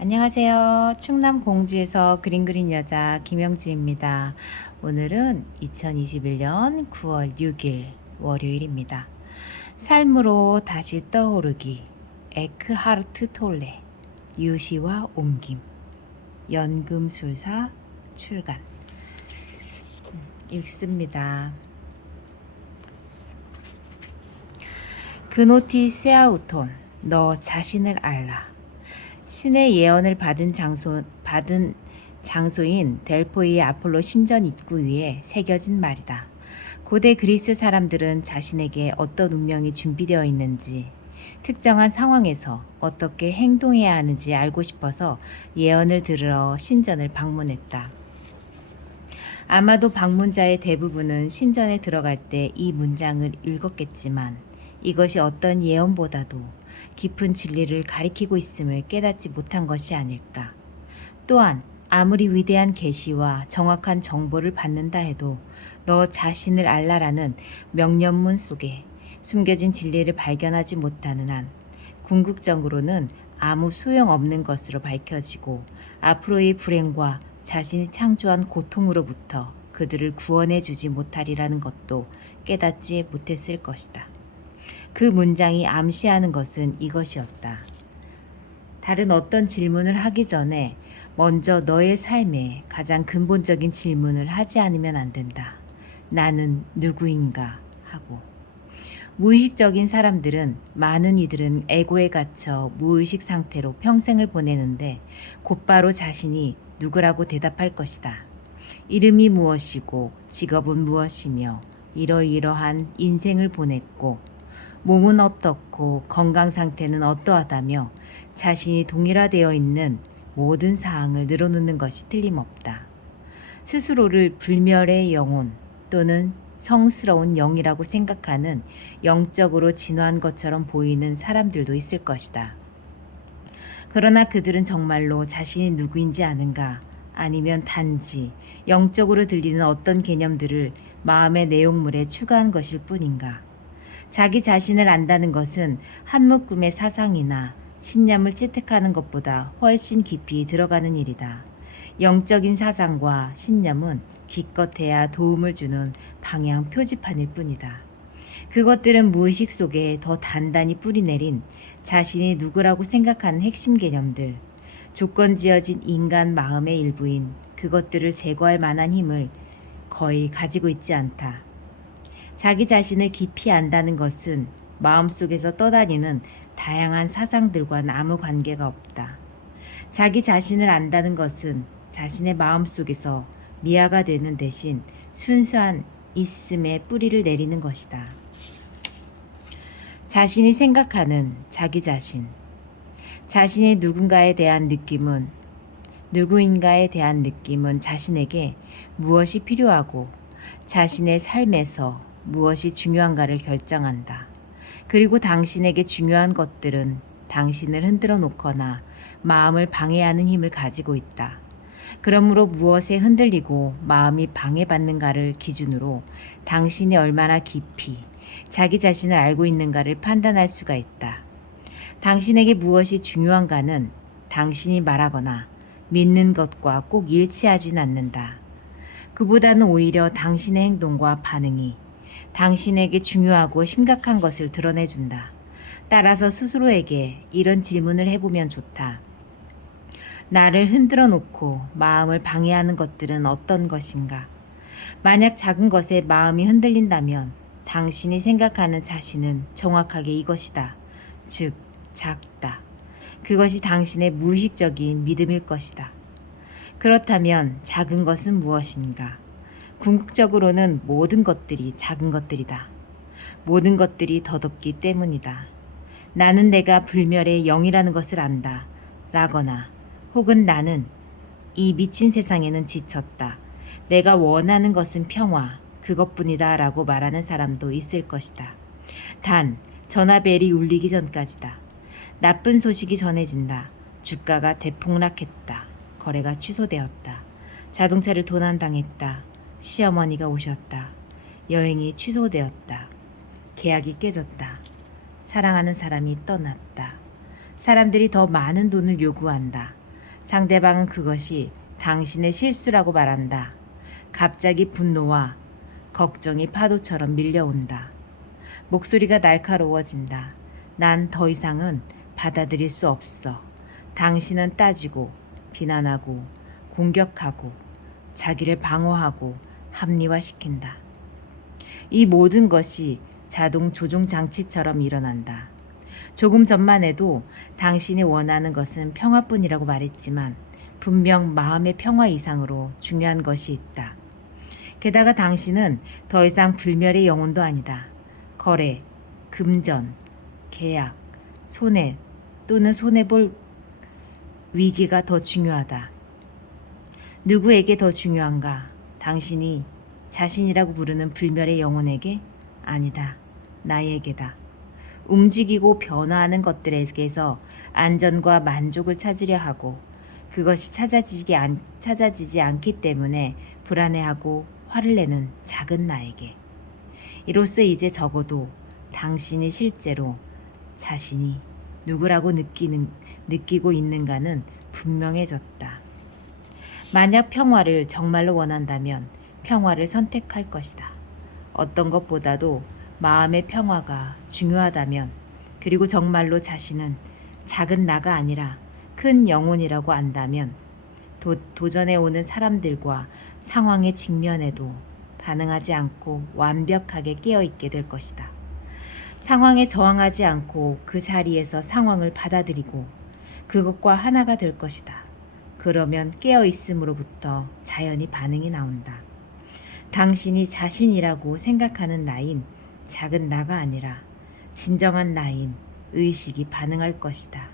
안녕하세요. 충남 공주에서 그림 그린 여자 김영주입니다. 오늘은 2021년 9월 6일 월요일입니다. 삶으로 다시 떠오르기 에크하르트 톨레 유시와 옮김 연금술사 출간 읽습니다. 그노티 세아우톤 너 자신을 알라. 신의 예언을 받은 장소인 델포이의 아폴로 신전 입구 위에 새겨진 말이다. 고대 그리스 사람들은 자신에게 어떤 운명이 준비되어 있는지, 특정한 상황에서 어떻게 행동해야 하는지 알고 싶어서 예언을 들으러 신전을 방문했다. 아마도 방문자의 대부분은 신전에 들어갈 때 이 문장을 읽었겠지만 이것이 어떤 예언보다도 깊은 진리를 가리키고 있음을 깨닫지 못한 것이 아닐까. 또한 아무리 위대한 계시와 정확한 정보를 받는다 해도 너 자신을 알라라는 명령문 속에 숨겨진 진리를 발견하지 못하는 한 궁극적으로는 아무 소용없는 것으로 밝혀지고 앞으로의 불행과 자신이 창조한 고통으로부터 그들을 구원해 주지 못하리라는 것도 깨닫지 못했을 것이다. 그 문장이 암시하는 것은 이것이었다. 다른 어떤 질문을 하기 전에 먼저 너의 삶에 가장 근본적인 질문을 하지 않으면 안 된다. 나는 누구인가 하고. 무의식적인 사람들은 많은 이들은 에고에 갇혀 무의식 상태로 평생을 보내는데 곧바로 자신이 누구라고 대답할 것이다. 이름이 무엇이고 직업은 무엇이며 이러이러한 인생을 보냈고 몸은 어떻고 건강 상태는 어떠하다며 자신이 동일화되어 있는 모든 사항을 늘어놓는 것이 틀림없다. 스스로를 불멸의 영혼 또는 성스러운 영이라고 생각하는 영적으로 진화한 것처럼 보이는 사람들도 있을 것이다. 그러나 그들은 정말로 자신이 누구인지 아는가? 아니면 단지 영적으로 들리는 어떤 개념들을 마음의 내용물에 추가한 것일 뿐인가? 자기 자신을 안다는 것은 한묶음의 사상이나 신념을 채택하는 것보다 훨씬 깊이 들어가는 일이다. 영적인 사상과 신념은 기껏해야 도움을 주는 방향 표지판일 뿐이다. 그것들은 무의식 속에 더 단단히 뿌리내린 자신이 누구라고 생각하는 핵심 개념들, 조건지어진 인간 마음의 일부인 그것들을 제거할 만한 힘을 거의 가지고 있지 않다. 자기 자신을 깊이 안다는 것은 마음속에서 떠다니는 다양한 사상들과는 아무 관계가 없다. 자기 자신을 안다는 것은 자신의 마음속에서 미아가 되는 대신 순수한 있음의 뿌리를 내리는 것이다. 자신이 생각하는 자기 자신. 자신의 누구인가에 대한 느낌은 자신에게 무엇이 필요하고 자신의 삶에서 무엇이 중요한가를 결정한다. 그리고 당신에게 중요한 것들은 당신을 흔들어 놓거나 마음을 방해하는 힘을 가지고 있다. 그러므로 무엇에 흔들리고 마음이 방해받는가를 기준으로 당신이 얼마나 깊이 자기 자신을 알고 있는가를 판단할 수가 있다. 당신에게 무엇이 중요한가는 당신이 말하거나 믿는 것과 꼭 일치하진 않는다. 그보다는 오히려 당신의 행동과 반응이 당신에게 중요하고 심각한 것을 드러내준다. 따라서 스스로에게 이런 질문을 해보면 좋다. 나를 흔들어 놓고 마음을 방해하는 것들은 어떤 것인가? 만약 작은 것에 마음이 흔들린다면 당신이 생각하는 자신은 정확하게 이것이다. 즉, 작다. 그것이 당신의 무의식적인 믿음일 것이다. 그렇다면 작은 것은 무엇인가? 궁극적으로는 모든 것들이 작은 것들이다. 모든 것들이 더덥기 때문이다. 나는 내가 불멸의 영이라는 것을 안다. 라거나 혹은 나는 이 미친 세상에는 지쳤다. 내가 원하는 것은 평화, 그것뿐이다 라고 말하는 사람도 있을 것이다. 단, 전화벨이 울리기 전까지다. 나쁜 소식이 전해진다. 주가가 대폭락했다. 거래가 취소되었다. 자동차를 도난당했다. 시어머니가 오셨다. 여행이 취소되었다. 계약이 깨졌다. 사랑하는 사람이 떠났다. 사람들이 더 많은 돈을 요구한다. 상대방은 그것이 당신의 실수라고 말한다. 갑자기 분노와 걱정이 파도처럼 밀려온다. 목소리가 날카로워진다. 난 더 이상은 받아들일 수 없어. 당신은 따지고 비난하고 공격하고 자기를 방어하고 합리화시킨다. 이 모든 것이 자동 조종 장치처럼 일어난다. 조금 전만 해도 당신이 원하는 것은 평화뿐이라고 말했지만 분명 마음의 평화 이상으로 중요한 것이 있다. 게다가 당신은 더 이상 불멸의 영혼도 아니다. 거래, 금전, 계약, 손해 또는 손해볼 위기가 더 중요하다. 누구에게 더 중요한가? 당신이 자신이라고 부르는 불멸의 영혼에게? 아니다. 나에게다. 움직이고 변화하는 것들에게서 안전과 만족을 찾으려 하고 그것이 찾아지지 않기 때문에 불안해하고 화를 내는 작은 나에게. 이로써 이제 적어도 당신이 실제로 자신이 누구라고 느끼고 있는가는 분명해졌다. 만약 평화를 정말로 원한다면 평화를 선택할 것이다. 어떤 것보다도 마음의 평화가 중요하다면, 그리고 정말로 자신은 작은 나가 아니라 큰 영혼이라고 안다면 도전해 오는 사람들과 상황에 직면해도 반응하지 않고 완벽하게 깨어있게 될 것이다. 상황에 저항하지 않고 그 자리에서 상황을 받아들이고 그것과 하나가 될 것이다. 그러면 깨어있음으로부터 자연히 반응이 나온다. 당신이 자신이라고 생각하는 나인 작은 나가 아니라 진정한 나인 의식이 반응할 것이다.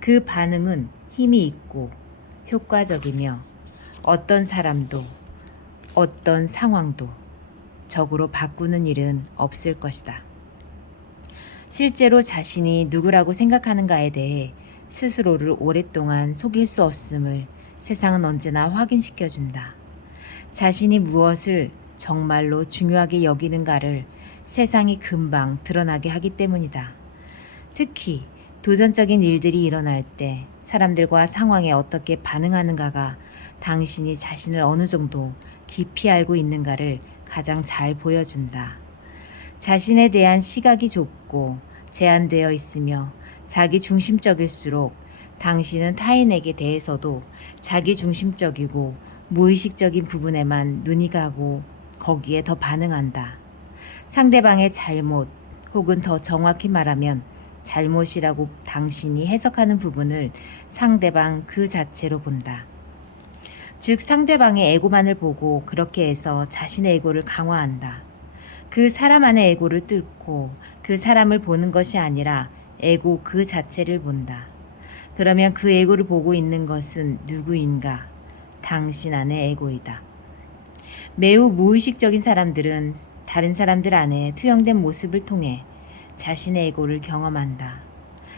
그 반응은 힘이 있고 효과적이며 어떤 사람도 어떤 상황도 적으로 바꾸는 일은 없을 것이다. 실제로 자신이 누구라고 생각하는가에 대해 스스로를 오랫동안 속일 수 없음을 세상은 언제나 확인시켜준다. 자신이 무엇을 정말로 중요하게 여기는가를 세상이 금방 드러나게 하기 때문이다. 특히 도전적인 일들이 일어날 때 사람들과 상황에 어떻게 반응하는가가 당신이 자신을 어느 정도 깊이 알고 있는가를 가장 잘 보여준다. 자신에 대한 시각이 좁고 제한되어 있으며 자기 중심적일수록 당신은 타인에게 대해서도 자기 중심적이고 무의식적인 부분에만 눈이 가고 거기에 더 반응한다. 상대방의 잘못 혹은 더 정확히 말하면 잘못이라고 당신이 해석하는 부분을 상대방 그 자체로 본다. 즉 상대방의 에고만을 보고 그렇게 해서 자신의 에고를 강화한다. 그 사람 안의 에고를 뚫고 그 사람을 보는 것이 아니라 에고 그 자체를 본다. 그러면 그 에고를 보고 있는 것은 누구인가? 당신 안의 에고이다. 매우 무의식적인 사람들은 다른 사람들 안에 투영된 모습을 통해 자신의 에고를 경험한다.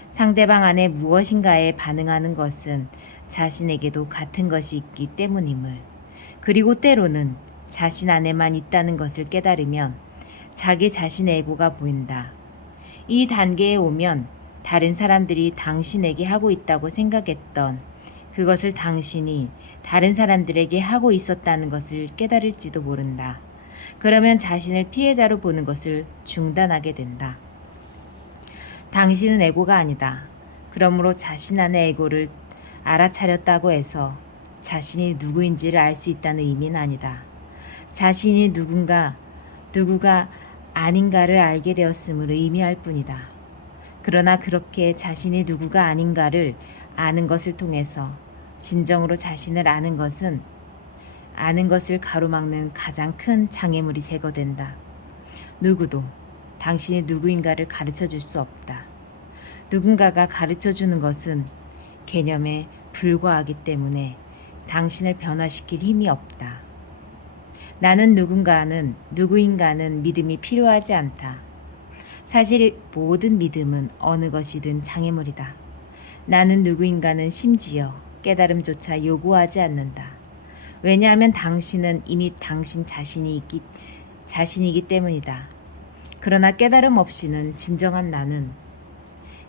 상대방 안에 무엇인가에 반응하는 것은 자신에게도 같은 것이 있기 때문임을, 그리고 때로는 자신 안에만 있다는 것을 깨달으면 자기 자신의 에고가 보인다. 이 단계에 오면 다른 사람들이 당신에게 하고 있다고 생각했던 그것을 당신이 다른 사람들에게 하고 있었다는 것을 깨달을지도 모른다. 그러면 자신을 피해자로 보는 것을 중단하게 된다. 당신은 에고가 아니다. 그러므로 자신 안의 에고를 알아차렸다고 해서 자신이 누구인지를 알 수 있다는 의미는 아니다. 자신이 누구가 아닌가를 알게 되었음을 의미할 뿐이다. 그러나 그렇게 자신이 누구가 아닌가를 아는 것을 통해서 진정으로 자신을 아는 것을 가로막는 가장 큰 장애물이 제거된다. 누구도 당신이 누구인가를 가르쳐 줄 수 없다. 누군가가 가르쳐 주는 것은 개념에 불과하기 때문에 당신을 변화시킬 힘이 없다. 나는 누구인가는 믿음이 필요하지 않다. 사실 모든 믿음은 어느 것이든 장애물이다. 나는 누구인가는 심지어 깨달음조차 요구하지 않는다. 왜냐하면 당신은 이미 당신 자신이기 때문이다. 그러나 깨달음 없이는 진정한 나는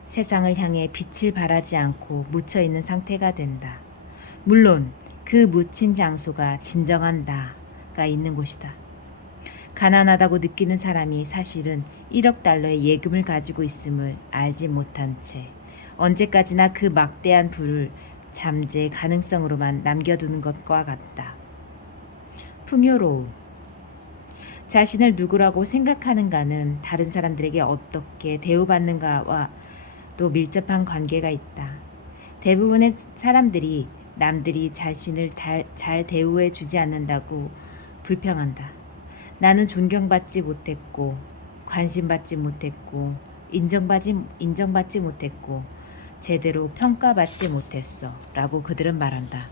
세상을 향해 빛을 발하지 않고 묻혀있는 상태가 된다. 물론 그 묻힌 장소가 진정한 나가 있는 곳이다. 가난하다고 느끼는 사람이 사실은 1억 달러의 예금을 가지고 있음을 알지 못한 채 언제까지나 그 막대한 부를 잠재의 가능성으로만 남겨두는 것과 같다. 풍요로움. 자신을 누구라고 생각하는가는 다른 사람들에게 어떻게 대우받는가와 또 밀접한 관계가 있다. 대부분의 사람들이 남들이 자신을 잘 대우해 주지 않는다고 불평한다. 나는 존경받지 못했고, 관심받지 못했고, 인정받지 못했고, 제대로 평가받지 못했어. 라고 그들은 말한다.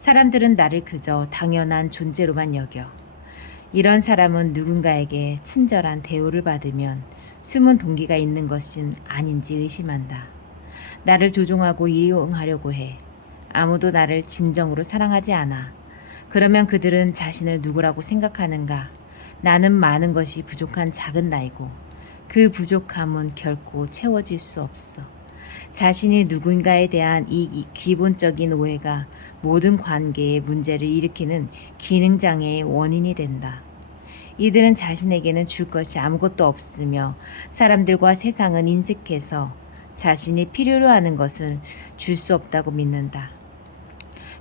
사람들은 나를 그저 당연한 존재로만 여겨. 이런 사람은 누군가에게 친절한 대우를 받으면 숨은 동기가 있는 것은 아닌지 의심한다. 나를 조종하고 이용하려고 해. 아무도 나를 진정으로 사랑하지 않아. 그러면 그들은 자신을 누구라고 생각하는가? 나는 많은 것이 부족한 작은 나이고 그 부족함은 결코 채워질 수 없어. 자신이 누군가에 대한 이 기본적인 오해가 모든 관계의 문제를 일으키는 기능장애의 원인이 된다. 이들은 자신에게는 줄 것이 아무것도 없으며 사람들과 세상은 인색해서 자신이 필요로 하는 것은 줄 수 없다고 믿는다.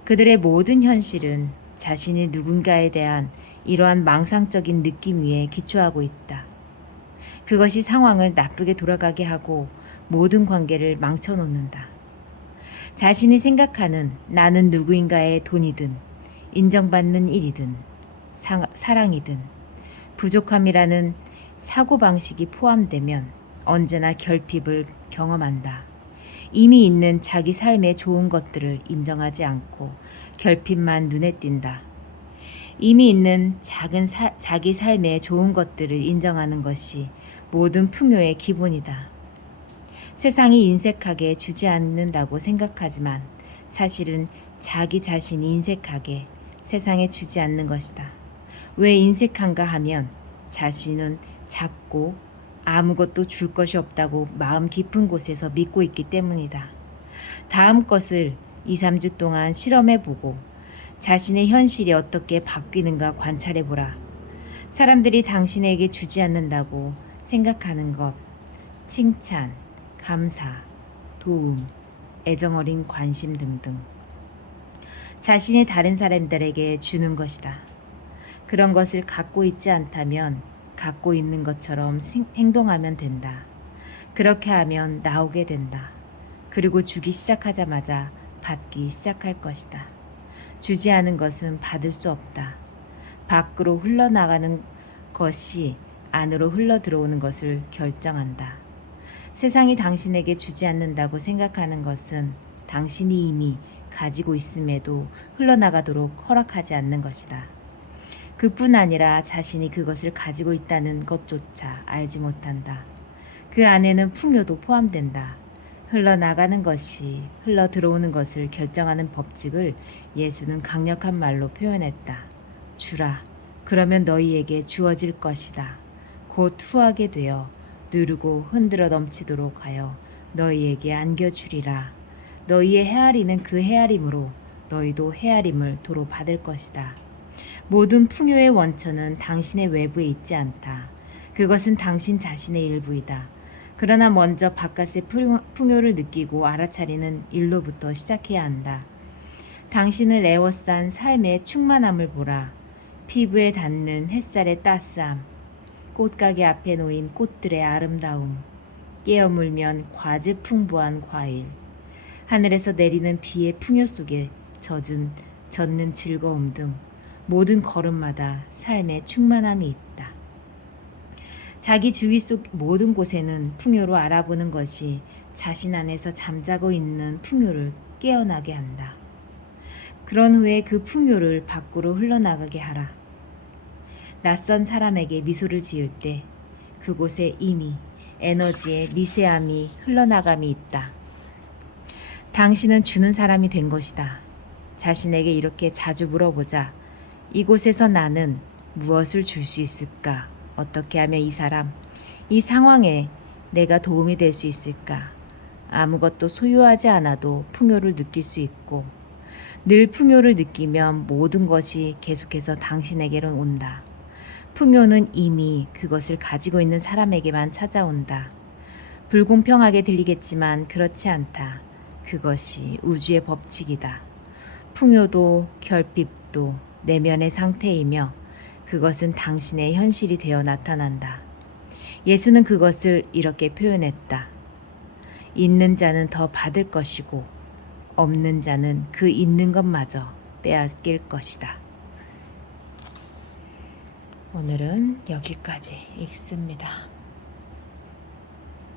그들의 모든 현실은 자신이 누군가에 대한 이러한 망상적인 느낌 위에 기초하고 있다. 그것이 상황을 나쁘게 돌아가게 하고 모든 관계를 망쳐놓는다. 자신이 생각하는 나는 누구인가의 돈이든 인정받는 일이든 사랑이든 부족함이라는 사고방식이 포함되면 언제나 결핍을 경험한다. 이미 있는 자기 삶의 좋은 것들을 인정하지 않고 결핍만 눈에 띈다. 이미 있는 자기 삶의 좋은 것들을 인정하는 것이 모든 풍요의 기본이다. 세상이 인색하게 주지 않는다고 생각하지만 사실은 자기 자신이 인색하게 세상에 주지 않는 것이다. 왜 인색한가 하면 자신은 작고 아무것도 줄 것이 없다고 마음 깊은 곳에서 믿고 있기 때문이다. 다음 것을 2, 3주 동안 실험해보고 자신의 현실이 어떻게 바뀌는가 관찰해보라. 사람들이 당신에게 주지 않는다고 생각하는 것, 칭찬, 감사, 도움, 애정어린 관심 등등. 자신이 다른 사람들에게 주는 것이다. 그런 것을 갖고 있지 않다면 갖고 있는 것처럼 행동하면 된다. 그렇게 하면 나오게 된다. 그리고 주기 시작하자마자 받기 시작할 것이다. 주지 않은 것은 받을 수 없다. 밖으로 흘러나가는 것이 안으로 흘러들어오는 것을 결정한다. 세상이 당신에게 주지 않는다고 생각하는 것은 당신이 이미 가지고 있음에도 흘러나가도록 허락하지 않는 것이다. 그뿐 아니라 자신이 그것을 가지고 있다는 것조차 알지 못한다. 그 안에는 풍요도 포함된다. 흘러나가는 것이 흘러들어오는 것을 결정하는 법칙을 예수는 강력한 말로 표현했다. 주라. 그러면 너희에게 주어질 것이다. 곧 후하게 되어 누르고 흔들어 넘치도록 하여 너희에게 안겨주리라. 너희의 헤아리는 그 헤아림으로 너희도 헤아림을 도로 받을 것이다. 모든 풍요의 원천은 당신의 외부에 있지 않다. 그것은 당신 자신의 일부이다. 그러나 먼저 바깥의 풍요를 느끼고 알아차리는 일로부터 시작해야 한다. 당신을 에워싼 삶의 충만함을 보라. 피부에 닿는 햇살의 따스함, 꽃가게 앞에 놓인 꽃들의 아름다움, 깨어물면 과즙 풍부한 과일, 하늘에서 내리는 비의 풍요 속에 젖는 즐거움 등 모든 걸음마다 삶의 충만함이 있다. 자기 주위 속 모든 곳에는 풍요로 알아보는 것이 자신 안에서 잠자고 있는 풍요를 깨어나게 한다. 그런 후에 그 풍요를 밖으로 흘러나가게 하라. 낯선 사람에게 미소를 지을 때 그곳에 이미 에너지의 미세함이 흘러나감이 있다. 당신은 주는 사람이 된 것이다. 자신에게 이렇게 자주 물어보자. 이곳에서 나는 무엇을 줄 수 있을까? 어떻게 하면 이 사람, 이 상황에 내가 도움이 될 수 있을까? 아무것도 소유하지 않아도 풍요를 느낄 수 있고 늘 풍요를 느끼면 모든 것이 계속해서 당신에게로 온다. 풍요는 이미 그것을 가지고 있는 사람에게만 찾아온다. 불공평하게 들리겠지만 그렇지 않다. 그것이 우주의 법칙이다. 풍요도 결핍도 내면의 상태이며 그것은 당신의 현실이 되어 나타난다. 예수는 그것을 이렇게 표현했다. 있는 자는 더 받을 것이고 없는 자는 그 있는 것마저 빼앗길 것이다. 오늘은 여기까지 읽습니다.